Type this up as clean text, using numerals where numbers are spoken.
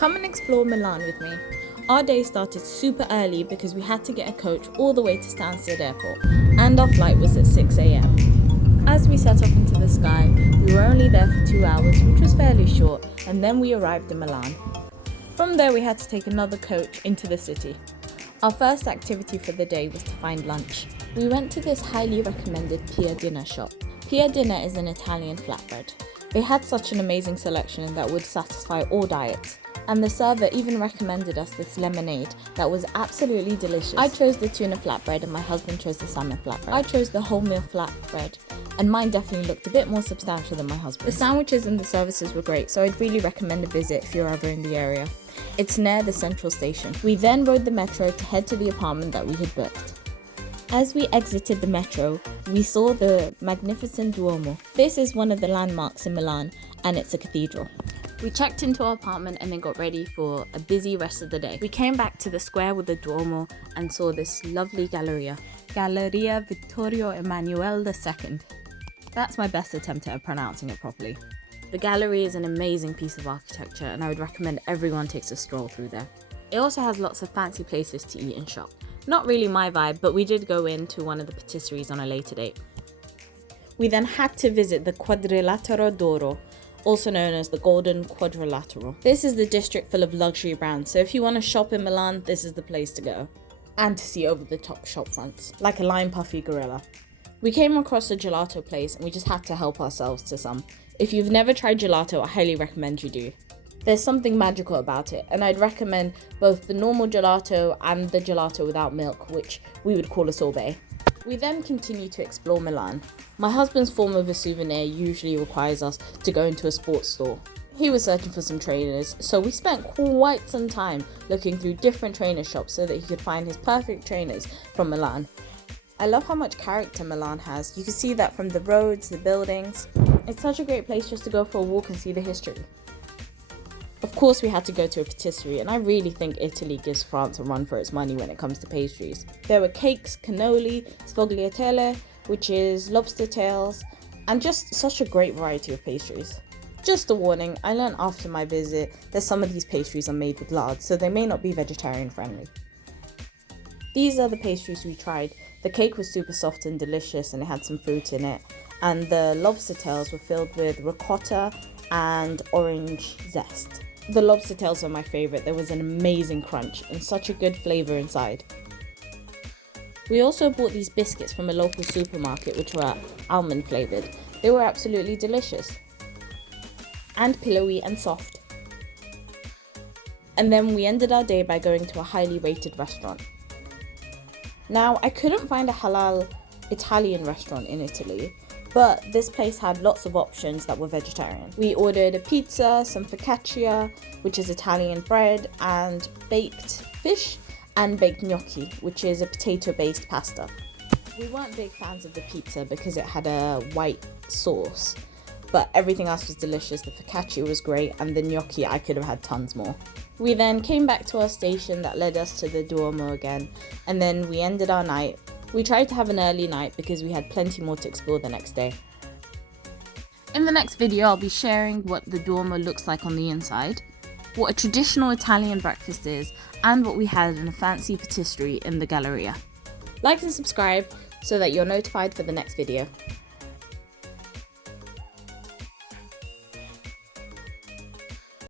Come and explore Milan with me. Our day started super early because we had to get a coach all the way to Stansted Airport, and our flight was at 6 a.m. As we set off into the sky, we were only there for 2 hours, which was fairly short, and then we arrived in Milan. From there we had to take another coach into the city. Our first activity for the day was to find lunch. We went to this highly recommended Pia Dinner shop. Pia Dinner is an Italian flatbread. They had such an amazing selection that would satisfy all diets. And the server even recommended us this lemonade that was absolutely delicious. I chose the tuna flatbread and my husband chose the salmon flatbread. I chose the wholemeal flatbread and mine definitely looked a bit more substantial than my husband's. The sandwiches and the services were great, so I'd really recommend a visit if you're ever in the area. It's near the central station. We then rode the metro to head to the apartment that we had booked. As we exited the metro, we saw the magnificent Duomo. This is one of the landmarks in Milan and it's a cathedral. We checked into our apartment and then got ready for a busy rest of the day. We came back to the square with the Duomo and saw this lovely galleria. Galleria Vittorio Emanuele II. That's my best attempt at pronouncing it properly. The gallery is an amazing piece of architecture and I would recommend everyone takes a stroll through there. It also has lots of fancy places to eat and shop. Not really my vibe, but we did go into one of the patisseries on a later date. We then had to visit the Quadrilatero d'Oro, also known as the Golden Quadrilateral. This is the district full of luxury brands, so if you want to shop in Milan, this is the place to go. And to see over-the-top shop fronts, like a lime puffy gorilla. We came across a gelato place and we just had to help ourselves to some. If you've never tried gelato, I highly recommend you do. There's something magical about it, and I'd recommend both the normal gelato and the gelato without milk, which we would call a sorbet. We then continue to explore Milan. My husband's form of a souvenir usually requires us to go into a sports store. He was searching for some trainers, so we spent quite some time looking through different trainer shops so that he could find his perfect trainers from Milan. I love how much character Milan has. You can see that from the roads, the buildings. It's such a great place just to go for a walk and see the history. Of course we had to go to a patisserie, and I really think Italy gives France a run for its money when it comes to pastries. There were cakes, cannoli, sfogliatelle, which is lobster tails, and just such a great variety of pastries. Just a warning, I learned after my visit that some of these pastries are made with lard, so they may not be vegetarian friendly. These are the pastries we tried. The cake was super soft and delicious and it had some fruit in it, and the lobster tails were filled with ricotta and orange zest. The lobster tails were my favourite. There was an amazing crunch and such a good flavour inside. We also bought these biscuits from a local supermarket which were almond flavoured. They were absolutely delicious. And pillowy and soft. And then we ended our day by going to a highly rated restaurant. Now, I couldn't find a halal Italian restaurant in Italy, but this place had lots of options that were vegetarian. We ordered a pizza, some focaccia, which is Italian bread, and baked fish, and baked gnocchi, which is a potato-based pasta. We weren't big fans of the pizza because it had a white sauce, but everything else was delicious. The focaccia was great, and the gnocchi, I could have had tons more. We then came back to our station that led us to the Duomo again, and then we ended our night. We tried to have an early night because we had plenty more to explore the next day. In the next video, I'll be sharing what the Duomo looks like on the inside, what a traditional Italian breakfast is, and what we had in a fancy patisserie in the Galleria. Like and subscribe so that you're notified for the next video.